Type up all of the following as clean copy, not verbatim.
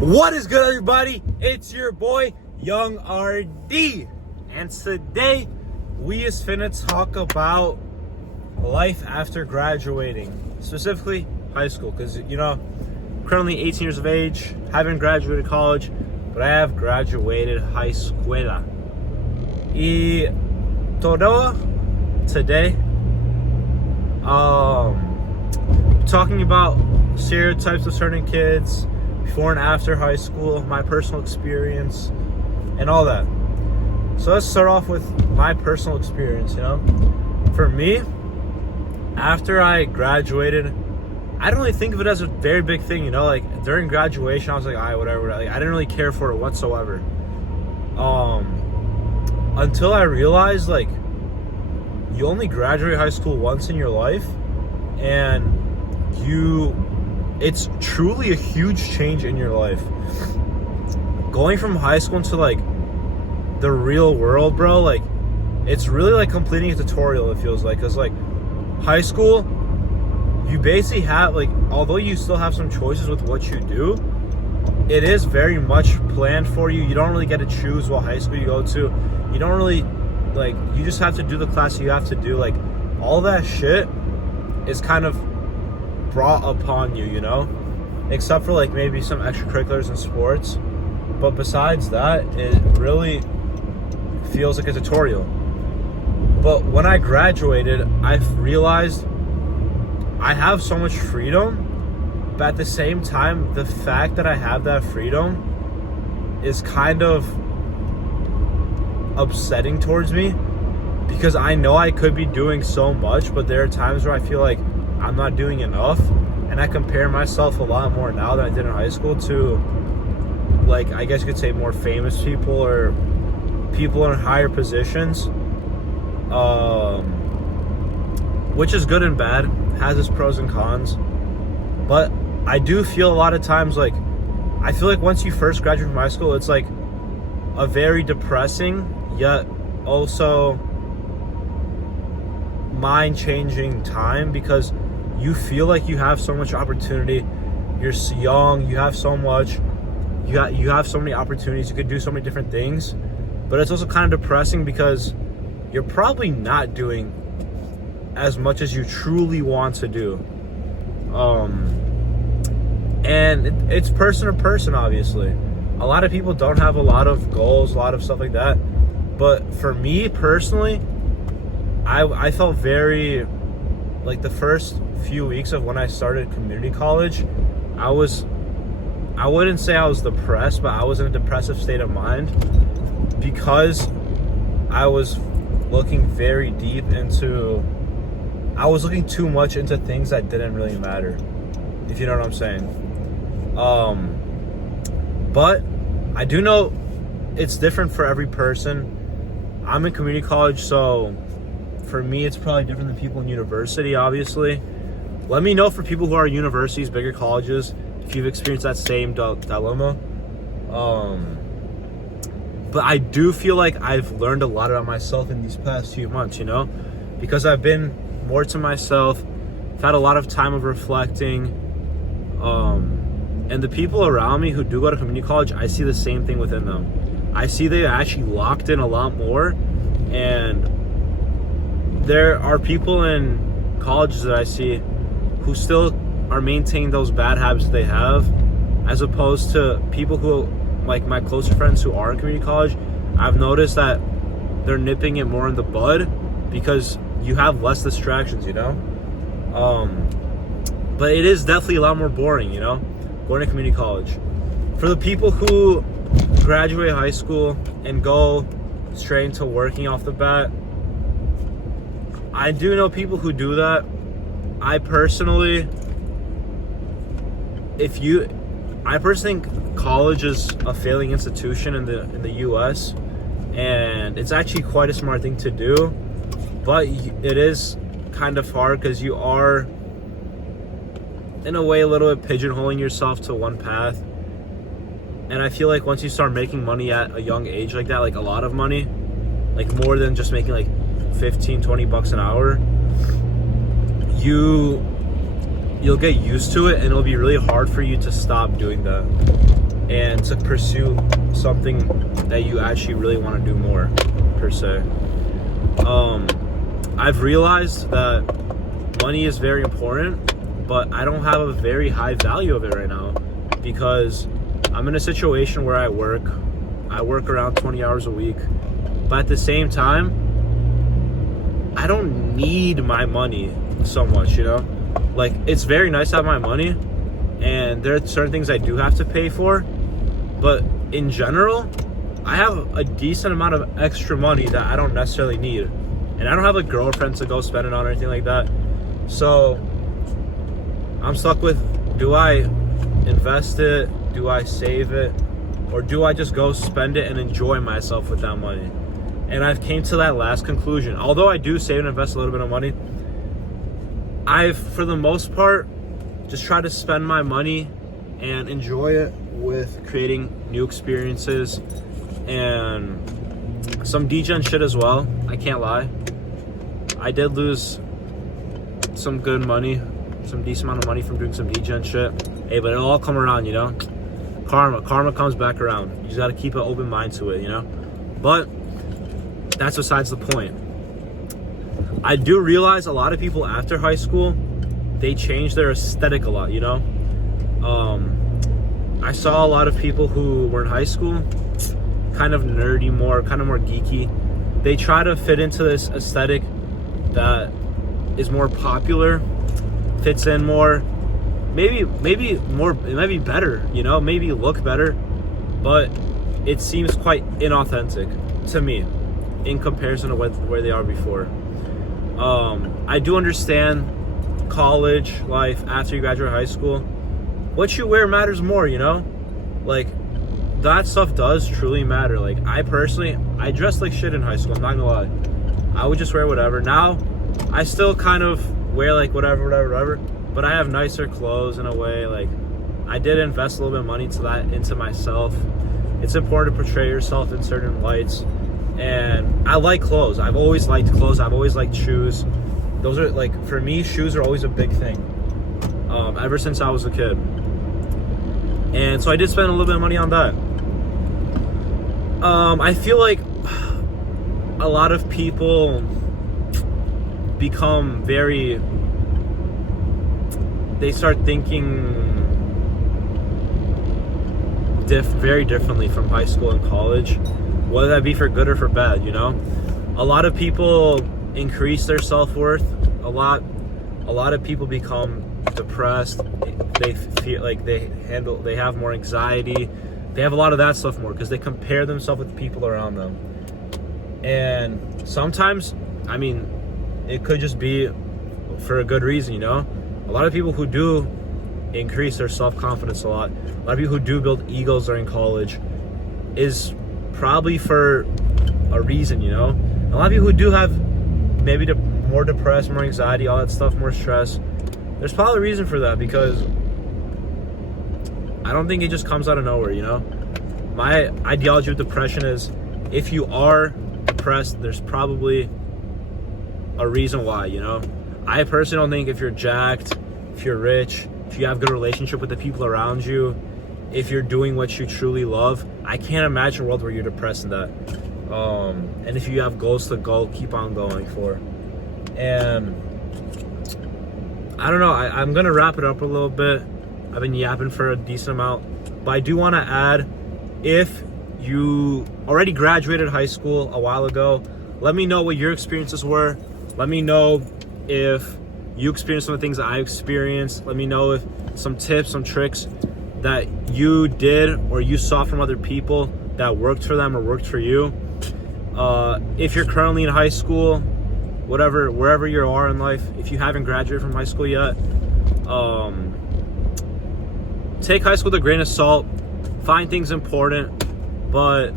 What is good, everybody? It's your boy Young RD, and today we is finna talk about life after graduating, specifically high school, because currently 18 years of age, haven't graduated college, but I have graduated high school. Y today, talking about stereotypes of certain kids before and after high school, my personal experience, and all that. So let's start off with my personal experience. For me, after I graduated, I didn't really think of it as a very big thing. Like during graduation, I was like, alright, whatever. Like, I didn't really care for it whatsoever. Until I realized, like, you only graduate high school once in your life, and it's truly a huge change in your life. Going from high school into like the real world, bro, like it's really like completing a tutorial, it feels like, because like high school, you basically have, like, although you still have some choices with what you do, it is very much planned for you. You don't really get to choose what high school you go to. You don't really, like, you just have to do the class you have to do. Like, all that shit is kind of brought upon you, except for like maybe some extracurriculars and sports. But besides that, it really feels like a tutorial. But when I graduated, I realized I have so much freedom, but at the same time, the fact that I have that freedom is kind of upsetting towards me, because I know I could be doing so much, but there are times where I feel like I'm not doing enough, and I compare myself a lot more now than I did in high school to, like, I guess you could say more famous people or people in higher positions, which is good and bad, has its pros and cons. But I do feel a lot of times, like, I feel like once you first graduate from high school, it's like a very depressing yet also mind-changing time, because you feel like you have so much opportunity. You're young, you have so much, you have so many opportunities, you could do so many different things. But it's also kind of depressing because you're probably not doing as much as you truly want to do. And it's person to person, obviously. A lot of people don't have a lot of goals, a lot of stuff like that. But for me personally, I felt very, like, the first few weeks of when I started community college, I wouldn't say I was depressed, but I was in a depressive state of mind, because I was looking very deep into, I was looking too much into things that didn't really matter, if you know what I'm saying. But I do know it's different for every person. I'm in community college, so for me, it's probably different than people in university, obviously. Let me know for people who are universities, bigger colleges, if you've experienced that same dilemma. But I do feel like I've learned a lot about myself in these past few months, because I've been more to myself. I've had a lot of time of reflecting. And the people around me who do go to community college, I see the same thing within them. I see they actually locked in a lot more, and there are people in colleges that I see who still are maintaining those bad habits they have, as opposed to people who, like my closer friends who are in community college. I've noticed that they're nipping it more in the bud because you have less distractions, But it is definitely a lot more boring, going to community college. For the people who graduate high school and go straight into working off the bat, I do know people who do that. I personally think college is a failing institution in the US, and it's actually quite a smart thing to do, but it is kind of hard because you are, in a way, a little bit pigeonholing yourself to one path. And I feel like once you start making money at a young age like that, like a lot of money, like more than just making like 15-20 bucks an hour, you'll get used to it, and it'll be really hard for you to stop doing that. and to pursue something that you actually really want to do more, per se. I've realized that money is very important, but I don't have a very high value of it right now because I'm in a situation where I work around 20 hours a week, but at the same time, I don't need my money so much, you know? Like, it's very nice to have my money, and there are certain things I do have to pay for, but in general, I have a decent amount of extra money that I don't necessarily need. And I don't have a girlfriend to go spend it on or anything like that. So I'm stuck with, do I invest it? Do I save it? Or do I just go spend it and enjoy myself with that money? And I've came to that last conclusion. Although I do save and invest a little bit of money, I've, for the most part, just try to spend my money and enjoy it with creating new experiences and some degen shit as well. I can't lie. I did lose some good money, some decent amount of money from doing some degen shit. Hey, but it'll all come around, you know? Karma comes back around. You just gotta keep an open mind to it, you know? But that's besides the point. I do realize a lot of people after high school, they change their aesthetic a lot, you know? I saw a lot of people who were in high school, kind of nerdy more, kind of more geeky. They try to fit into this aesthetic that is more popular, fits in more, maybe more, it might be better, you know, maybe look better, but it seems quite inauthentic to me in comparison to where they are before. I do understand college life after you graduate high school. What you wear matters more, you know? Like, that stuff does truly matter. Like, I personally, I dressed like shit in high school, I'm not gonna lie. I would just wear whatever. Now, I still kind of wear like whatever, but I have nicer clothes in a way. Like, I did invest a little bit of money into myself. It's important to portray yourself in certain lights. And I like clothes. I've always liked clothes. I've always liked shoes. Those are, like, for me, shoes are always a big thing. Ever since I was a kid. And so I did spend a little bit of money on that. I feel like a lot of people become they start thinking very differently from high school and college, whether that be for good or for bad, you know? A lot of people increase their self-worth. A lot of people become depressed. They feel like they have more anxiety. They have a lot of that stuff more because they compare themselves with people around them. And sometimes, I mean, it could just be for a good reason, you know? A lot of people who do increase their self-confidence a lot of people who do build egos during college is probably for a reason, you know? A lot of people who do have maybe more depressed, more anxiety, all that stuff, more stress, there's probably a reason for that, because I don't think it just comes out of nowhere, you know? My ideology of depression is, if you are depressed, there's probably a reason why, you know? I personally don't think if you're jacked, if you're rich, if you have a good relationship with the people around you, if you're doing what you truly love, I can't imagine a world where you're depressed in that. And if you have goals to keep on going for. And I don't know, I'm gonna wrap it up a little bit. I've been yapping for a decent amount, but I do want to add, if you already graduated high school a while ago, let me know what your experiences were. Let me know if you experienced some of the things that I experienced. Let me know if some tips, some tricks that you did or you saw from other people that worked for them or worked for you. If you're currently in high school, wherever you are in life, if you haven't graduated from high school yet, take high school with a grain of salt. Find things important, but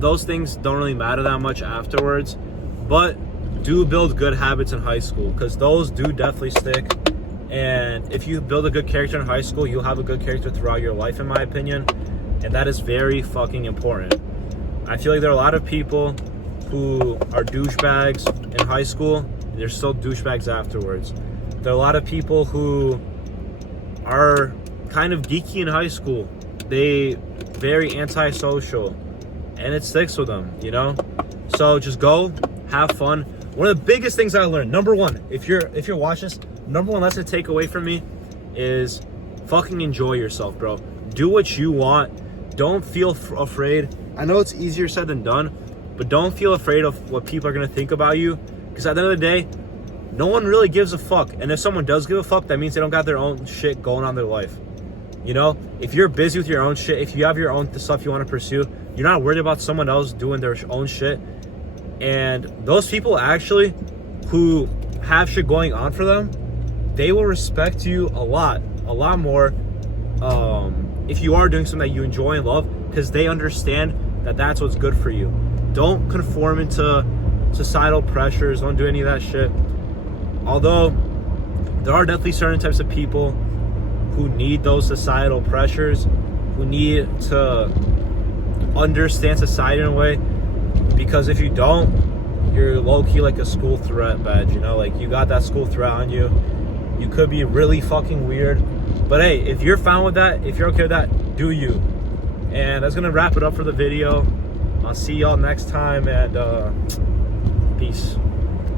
those things don't really matter that much afterwards. But do build good habits in high school, because those do definitely stick. And if you build a good character in high school, you'll have a good character throughout your life, in my opinion. And that is very fucking important. I feel like there are a lot of people who are douchebags in high school, and they're still douchebags afterwards. There are a lot of people who are kind of geeky in high school. They very antisocial, and it sticks with them, you know? So just go, have fun. One of the biggest things I learned, number one, if you're watching this, number one lesson to take away from me is fucking enjoy yourself, bro. Do what you want. Don't feel afraid. I know it's easier said than done, but don't feel afraid of what people are gonna think about you. Because at the end of the day, no one really gives a fuck. And if someone does give a fuck, that means they don't got their own shit going on in their life. You know, if you're busy with your own shit, if you have your own stuff you want to pursue, you're not worried about someone else doing their own shit. And those people actually who have shit going on for them, they will respect you a lot more if you are doing something that you enjoy and love, because they understand that that's what's good for you. Don't conform into societal pressures. Don't do any of that shit. Although there are definitely certain types of people who need those societal pressures, who need to understand society in a way, because if you don't, you're low-key like a school threat badge, you know? Like, you got that school threat on you. You could be really fucking weird. But hey, if you're fine with that, if you're okay with that, do you. And that's gonna wrap it up for the video. I'll see y'all next time, and peace.